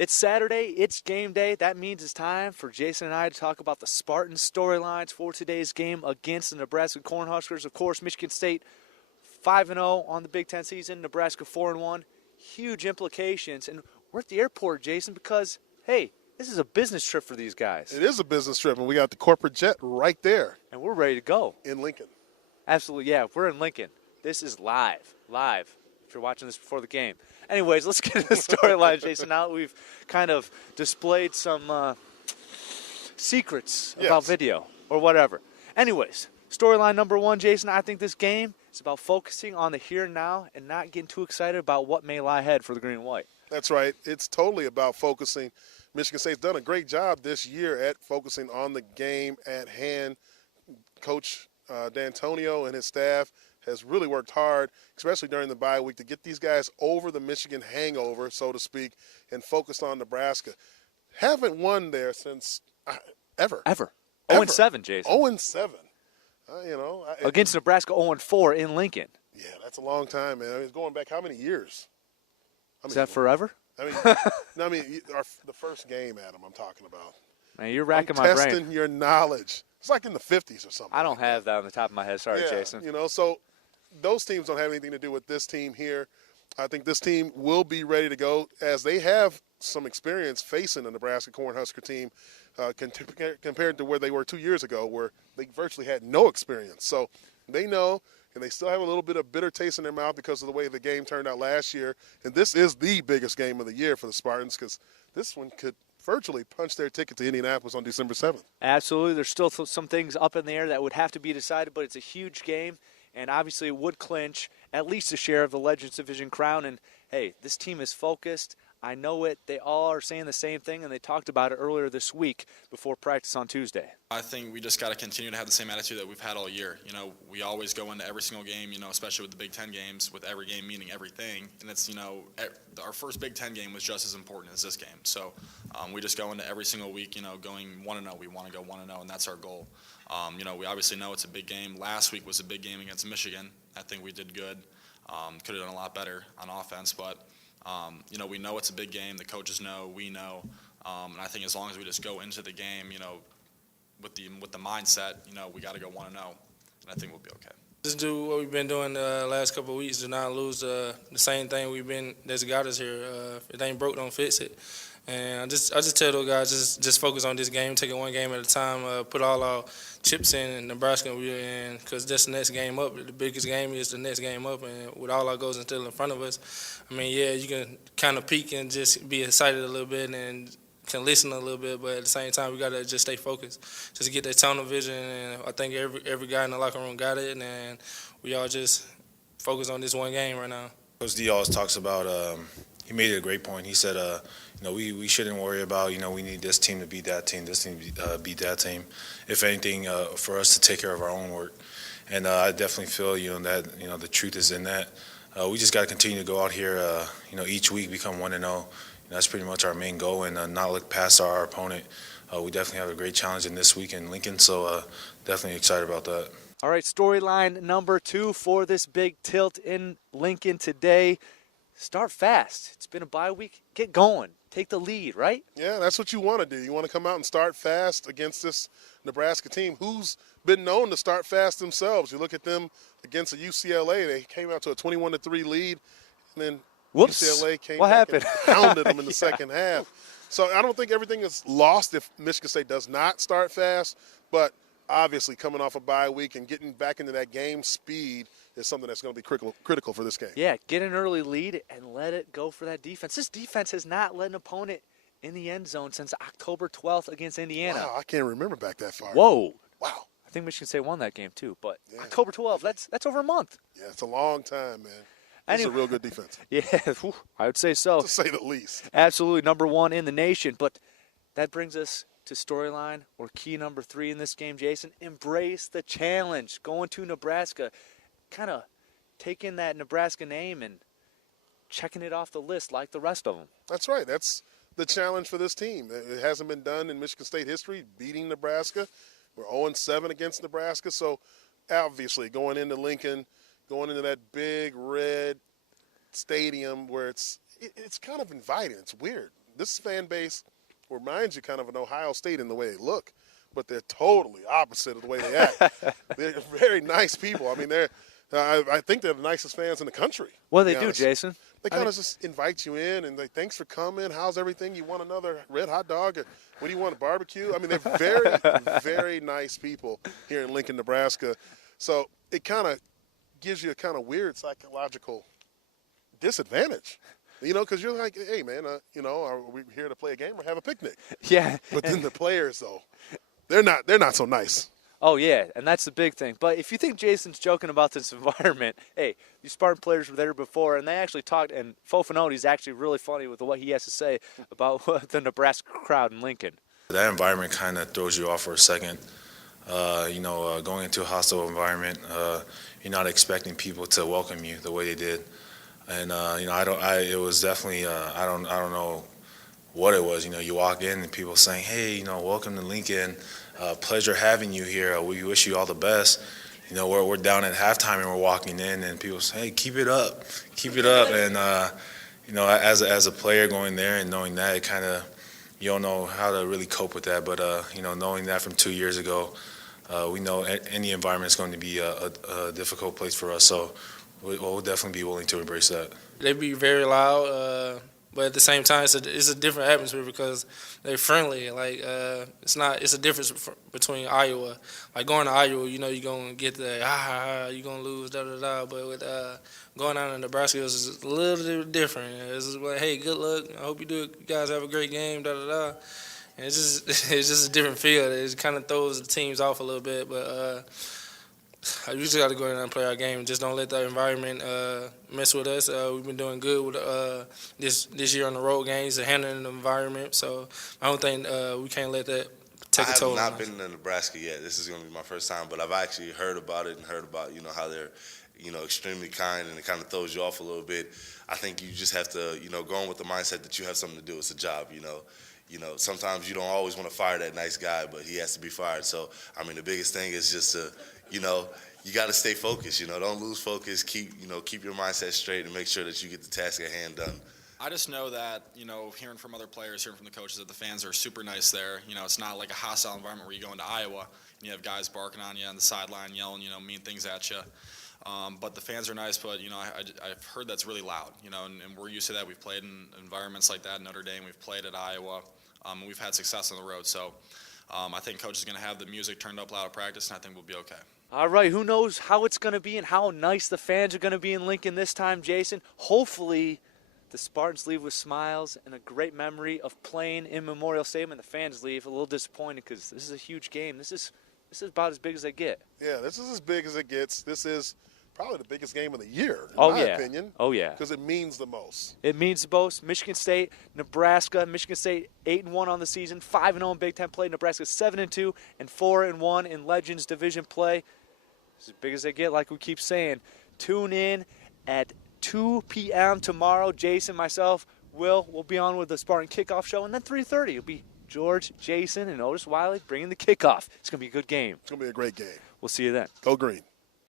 It's Saturday. It's game day. That means it's time for Jason and I to talk about the Spartan storylines for today's game against the Nebraska Cornhuskers. Of course, Michigan State 5-0 on the Big Ten season. Nebraska 4-1. Huge implications. And we're at the airport, Jason, because, hey, this is a business trip for these guys. It is a business trip, and we got the corporate jet right there. And we're ready to go. In Lincoln. Absolutely, yeah. We're in Lincoln. This is live, if you're watching this before the game. Anyways, let's get into the storyline, Jason. Now that we've kind of displayed some secrets about video or whatever. Anyways, storyline number one, Jason, I think this game is about focusing on the here and now and not getting too excited about what may lie ahead for the green and white. That's right. It's totally about focusing. Michigan State's done a great job this year at focusing on the game at hand. Coach D'Antonio and his staff has really worked hard, especially during the bye week, to get these guys over the Michigan hangover, so to speak, and focused on Nebraska. Haven't won there since ever. 0-7, Jason. 0-7. Against Nebraska, 0-4 in Lincoln. Yeah, that's a long time, man. I mean, it's going back how many years? Is that forever? The first game, Adam, I'm talking about. Man, you're racking my brain. Testing your knowledge. It's like in the 50s or something. I don't have that on the top of my head. Sorry, Jason. So those teams don't have anything to do with this team here. I think this team will be ready to go as they have some experience facing the Nebraska Cornhusker team compared to where they were 2 years ago, where they virtually had no experience. So they know, and they still have a little bit of bitter taste in their mouth because of the way the game turned out last year. And this is the biggest game of the year for the Spartans because this one could virtually punch their ticket to Indianapolis on December 7th. Absolutely. There's still some things up in the air that would have to be decided, but it's a huge game, and obviously it would clinch at least a share of the Legends Division crown. And, hey, this team is focused. I know it. They all are saying the same thing, and they talked about it earlier this week before practice on Tuesday. I think we just got to continue to have the same attitude that we've had all year. We always go into every single game, especially with the Big Ten games, with every game meaning everything. And it's, our first Big Ten game was just as important as this game. So we just go into every single week, going 1-0. We want to go 1-0, and that's our goal. We obviously know it's a big game. Last week was a big game against Michigan. I think we did good. Could have done a lot better on offense, but we know it's a big game. The coaches know, we know, and I think as long as we just go into the game, with the mindset, we got to go 1-0, and I think we'll be okay. Just do what we've been doing the last couple of weeks. Do not lose the same thing that's got us here. If it ain't broke, don't fix it. And I just tell those guys just focus on this game, take it one game at a time, put all our chips in Nebraska, because that's the next game up. The biggest game is the next game up, and with all our goals still in front of us, you can kind of peek and just be excited a little bit and can listen a little bit, but at the same time, we got to just stay focused, just get that tunnel vision, and I think every guy in the locker room got it, and we all just focus on this one game right now. Coach D always talks about, he made it a great point. He said, we shouldn't worry about, we need this team to beat that team, this team to beat that team. If anything, for us to take care of our own work. And I definitely feel, that, the truth is in that. We just got to continue to go out here, each week become 1-0. That's pretty much our main goal, and not look past our opponent. We definitely have a great challenge in this week in Lincoln, so definitely excited about that. All right, storyline number 2 for this big tilt in Lincoln today. Start fast. It's been a bye week. Get going. Take the lead, right? Yeah, that's what you want to do. You want to come out and start fast against this Nebraska team who's been known to start fast themselves. You look at them against the UCLA. They came out to a 21-3 lead, and then UCLA came back and pounded them in the second half. So I don't think everything is lost if Michigan State does not start fast, but obviously coming off a bye week and getting back into that game speed is something that's going to be critical for this game. Yeah, get an early lead and let it go for that defense. This defense has not let an opponent in the end zone since October 12th against Indiana. Wow, I can't remember back that far. Whoa. Wow. I think Michigan State won that game too, but October 12th, that's over a month. Yeah, it's a long time, man. It's a real good defense. Yeah, I would say so. To say the least. Absolutely, number 1 in the nation. But that brings us to storyline or key number 3 in this game, Jason. Embrace the challenge. Going to Nebraska, kind of taking that Nebraska name and checking it off the list like the rest of them. That's right. That's the challenge for this team. It hasn't been done in Michigan State history, beating Nebraska. We're 0-7 against Nebraska. So, obviously, going into Lincoln, going into that big red stadium where it's kind of inviting. It's weird. this fan base reminds you kind of an Ohio State in the way they look, but they're totally opposite of the way they act. They're very nice people. I mean, I think they're the nicest fans in the country. What do they do, Jason? They kind of just invite you in and like, thanks for coming. How's everything? You want another red hot dog? Or what do you want, a barbecue? I mean, they're very, very nice people here in Lincoln, Nebraska. So it kind of gives you a kind of weird psychological disadvantage, because you're like, hey, man, are we here to play a game or have a picnic? Yeah. But then the players, though, they're not so nice. Oh, yeah, and that's the big thing. But if you think Jason's joking about this environment, hey, these Spartan players were there before, and they actually talked, and Fofanoti's actually really funny with what he has to say about the Nebraska crowd in Lincoln. That environment kind of throws you off for a second. Going into a hostile environment, you're not expecting people to welcome you the way they did. And, it was definitely, I don't know what it was. You walk in and people saying, hey, welcome to Lincoln. Pleasure having you here. We wish you all the best. We're down at halftime and we're walking in and people say, hey, keep it up. And, as a player going there and knowing that, it kind of, you don't know how to really cope with that. But, knowing that from 2 years ago, we know any environment is going to be a difficult place for us. So we'll definitely be willing to embrace that. They be very loud, but at the same time, it's a different atmosphere because they're friendly. Like it's a difference between Iowa. Like going to Iowa, you're gonna get the you're gonna lose, da da da. But with going down to Nebraska, it's a little different. It's like, hey, good luck. I hope you guys have a great game, da da da. And it's just a different feel. It kind of throws the teams off a little bit, but. I usually got to go in there and play our game. Just don't let the environment mess with us. We've been doing good with this year on the road games and handling the environment. So I don't think we can't let that take a toll on us. I have not been to Nebraska yet. This is going to be my first time, but I've actually heard about it and heard about how they're extremely kind and it kind of throws you off a little bit. I think you just have to go in with the mindset that you have something to do. It's a job. Sometimes you don't always want to fire that nice guy, but he has to be fired. So the biggest thing is just to you got to stay focused. Don't lose focus. Keep your mindset straight and make sure that you get the task at hand done. I just know that, hearing from other players, hearing from the coaches, that the fans are super nice there. It's not like a hostile environment where you go into Iowa and you have guys barking on you on the sideline, yelling, mean things at you. But the fans are nice, but, I've heard that's really loud, and we're used to that. We've played in environments like that in Notre Dame. We've played at Iowa. And we've had success on the road. So I think Coach is going to have the music turned up loud at practice, and I think we'll be okay. All right, who knows how it's going to be and how nice the fans are going to be in Lincoln this time, Jason. Hopefully the Spartans leave with smiles and a great memory of playing in Memorial Stadium, and the fans leave a little disappointed because this is a huge game. This is about as big as they get. Yeah, this is as big as it gets. This is probably the biggest game of the year, in my opinion. Oh, yeah. Because it means the most. It means the most. Michigan State, Nebraska. Michigan State 8-1 on the season, 5-0 in Big Ten play. Nebraska 7-2 and 4-1 in Legends Division play. It's as big as they get, like we keep saying. Tune in at 2 p.m. tomorrow. Jason, myself, we'll be on with the Spartan Kickoff Show. And then 3:30, it'll be George, Jason, and Otis Wiley bringing the kickoff. It's going to be a good game. It's going to be a great game. We'll see you then. Go green.